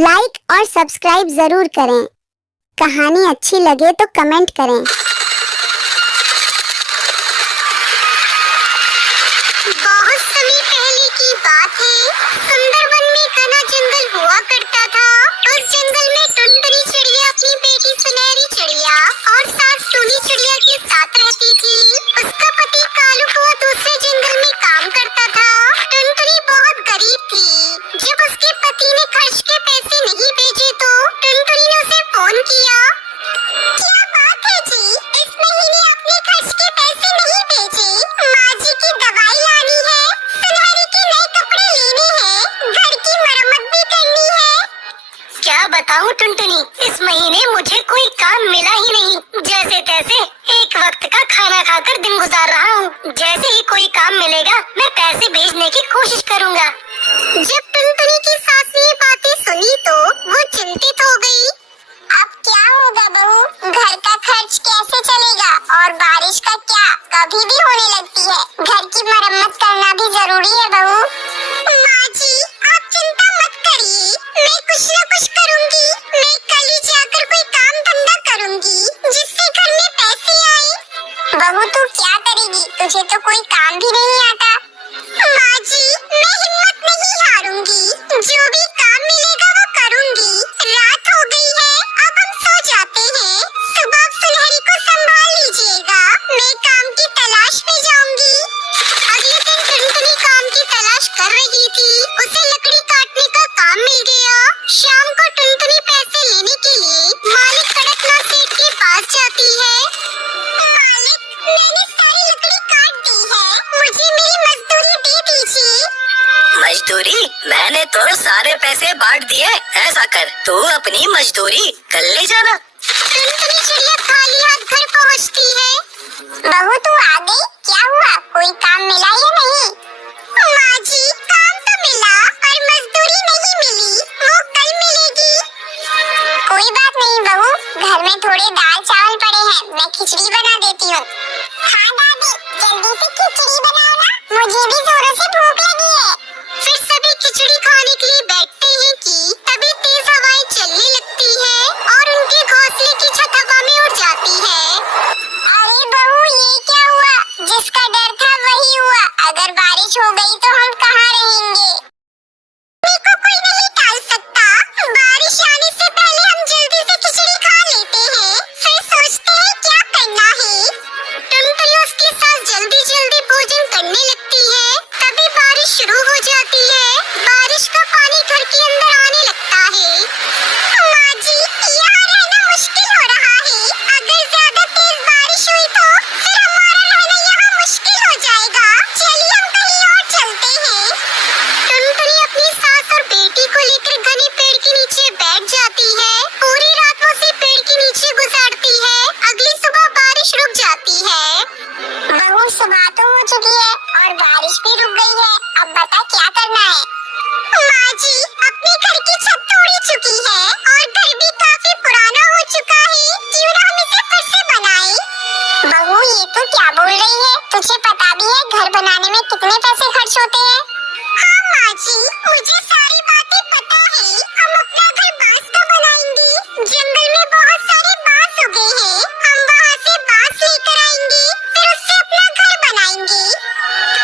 Like और subscribe जरूर करें। कहानी अच्छी लगे तो कमेंट करें। बहुत समय पहले की बात है। सुंदरवन में घना जंगल हुआ करता था। उस जंगल में टुनटुनी चिड़िया अपनी बेटी सुनहरी चिड़िया और सास टूनी चिड़िया के साथ रहती थी। उसका पति कालू कौआ दूसरे जंगल में काम करता था। टुनटुनी बहुत गरीब थी। जब उसके पति ने खर्च के पैसे नहीं भेजे तो टुनटुनी ने उसे फोन किया। क्या बात है जी, इस महीने आपने खर्च के पैसे नहीं भेजे। माँ जी की दवाई लानी है, सुनहरी के नए कपड़े लेने हैं, घर की मरम्मत भी करनी है। क्या बताऊं टुनटुनी, इस महीने मुझे कोई काम मिला ही नहीं। जैसे तैसे एक वक्त का खाना खाकर दिन गुजार रहा हूँ। जैसे ही कोई काम मिलेगा मैं पैसे भेजने की कोशिश करूँगा। जब टुनटुनी की सास ने ये बातें सुनी तो वो चिंतित हो गई। अब क्या होगा बहू, घर का खर्च कैसे चलेगा और बारिश का क्या कभी भी होने लगती है। घर की मरम्मत करना भी जरूरी है बहू। माँ जी आप चिंता मत करिए, मैं कुछ न कुछ करूँगी। मैं कल ही जाकर कोई काम धंधा करूँगी जिससे घर में पैसे आए। बहू तू क्या करेगी, तुझे तो कोई काम भी नहीं आता। माँ जी मैं हिम्मत नहीं हारूंगी, जो भी काम मिलेगा वो करूँगी। रात हो गई है, अब हम सो जाते हैं। सुबह सुनहरी को संभाल लीजिएगा, मैं काम की तलाश में जाऊंगी। अगले दिन टुनटुनी काम की तलाश कर रही थी। उसे लकड़ी काटने का काम मिल गया। शाम को टुनटुनी पैसे लेने के लिए मालिक कड़कनाथ सेठ के पास जाती है। मालिक मैंने सारी लकड़ी काट दी है, मुझे मेरी मजदूरी दे दीजिए। मजदूरी? मैंने तो सारे पैसे बांट दिए। ऐसा कर, तू अपनी मजदूरी कल ले जाना। टुनटुनी चिड़िया खाली हाथ घर पहुँचती है। बहू तू आ गई, क्या हुआ, कोई काम मिला या नहीं? माँ जी काम तो मिला पर मजदूरी नहीं मिली, वो कल मिलेगी। कोई बात नहीं बहू, घर में थोड़े दाल चावल पड़े हैं, मैं खिचड़ी बना देती हूँ। हाँ दादी जल्दी से खिचड़ी बनाओ ना, मुझे भी जोरों से भूख लगी है। फिर सभी खिचड़ी खाने के लिए बैठते हैं कि तभी तेज हवाएं चलने लगती है और उनके घोंसले की छत हवा में उड़ जाती है। अरे बहू ये क्या हुआ, जिसका डर था वही हुआ। अगर बारिश हो गई तो हम कहाँ रहेंगे? को कोई नहीं टाल सकता। बारिश आने से पहले हम जल्दी से खिचड़ी खा लेते हैं, फिर सोचते हैं क्या करना है। टुनटुनी उसके साथ जल्दी जल्दी भोजन करने लगती है। तभी बारिश शुरू हो जाती है। बारिश का पानी घर के अंदर आने लगता है। माँ जी यहाँ रहना मुश्किल हो रहा है, अगर ज्यादा तेज बारिश हुई तो फिर हमारा रहना यहाँ मुश्किल हो जाएगा। चलिए हम कहीं और चलते हैं। टुनटुनी अपनी सास और बेटी को लेकर घने पेड़ के नीचे बैठ जाती है। पूरी रात वो उसे पेड़ के नीचे गुजारती है। अगली सुबह बारिश रुक जाती है। बहू सुबह तो हो चुकी है और बारिश भी रुक गई है, अब बता क्या करना है? माँ जी अपने घर की छत तो उड़ चुकी है और घर भी काफी पुराना हो चुका है, क्यों ना हम इसे फिर से बनाएं? बहू ये तो क्या बोल रही है, तुझे पता भी है घर बनाने में कितने पैसे खर्च होते हैं? हाँ माँ जी मुझे सारी बातें पता है, हम अपना घर बांस का बनाएंगे। जंगल में बहुत सारे बांस उगे हैं, हम वहाँ से बांस लेकर आएंगे, फिर उससे अपना घर बनाएंगे।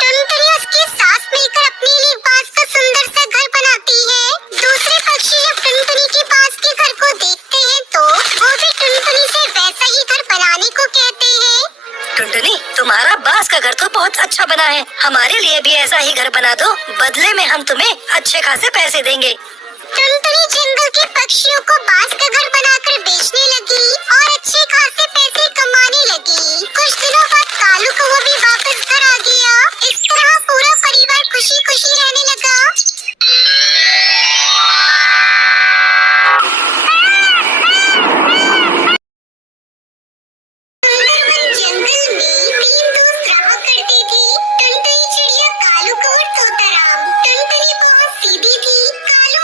टुनटुनी उसके साथ मिलकर अपने लिए बांस का सुंदर सा घर बनाती है। दूसरे पक्षी जब टुनटुनी के बांस के घर को देखते हैं तो वो भी टुनटुनी से वैसा ही घर बनाने को कहते हैं। टुनटुनी तुम्हारा बांस का घर तो बहुत अच्छा बना है, हमारे लिए भी ऐसा ही घर बना दो, बदले में हम तुम्हें अच्छे खासे पैसे देंगे। टुनटुनी जंगल के पक्षियों को बांस का घर बनाकर बेचने लगी और अच्छे खासे पैसे कमाने लगी। कुछ दिनों बाद कालू कौवा भी वापस घर आ गया। इस तरह पूरा परिवार खुशी खुशी रहने लगा। जंगल में 3 दोस्त रहा करते थे, टुनटुनी चिड़िया, कालू कौवा और तोताराम। टुनटुनी बहुत सीधी थी, कालू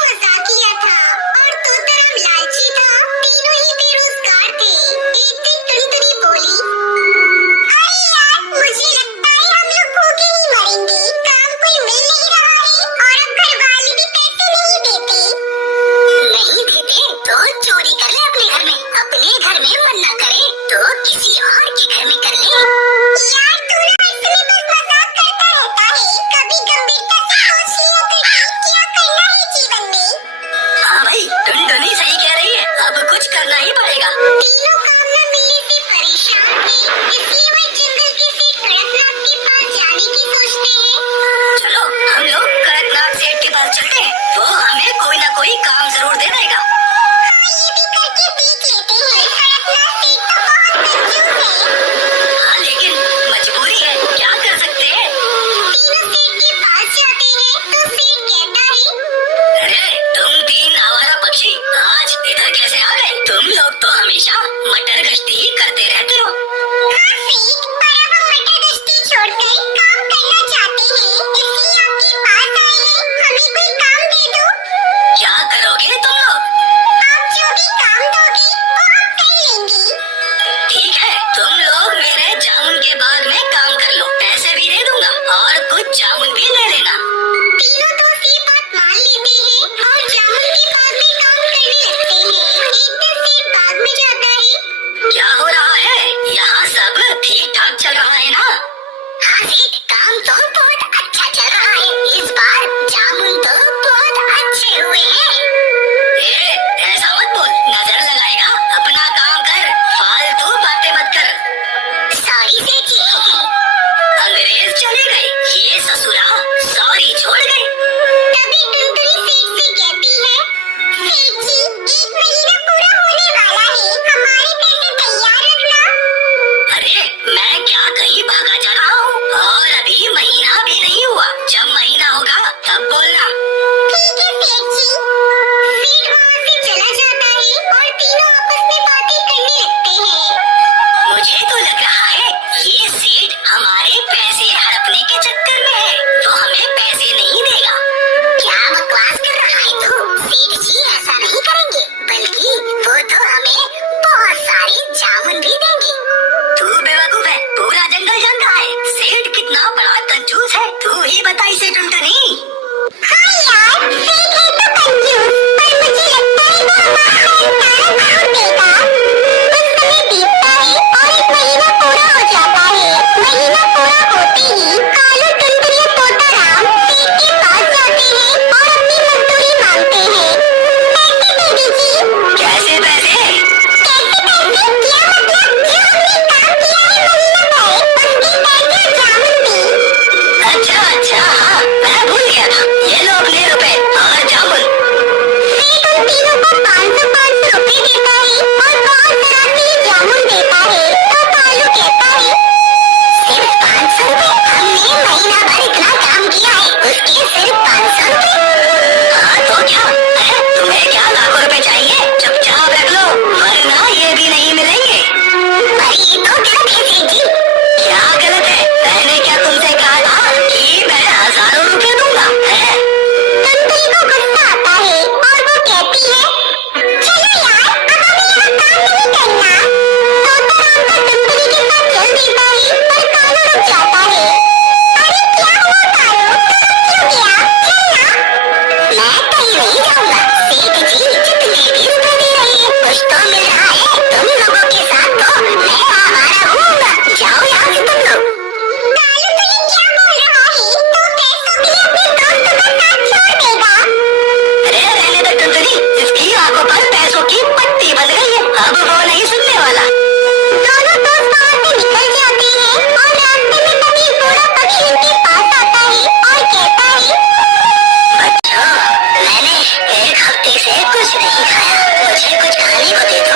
कुछ नहीं खाया, मुझे कुछ खाने को दे दो।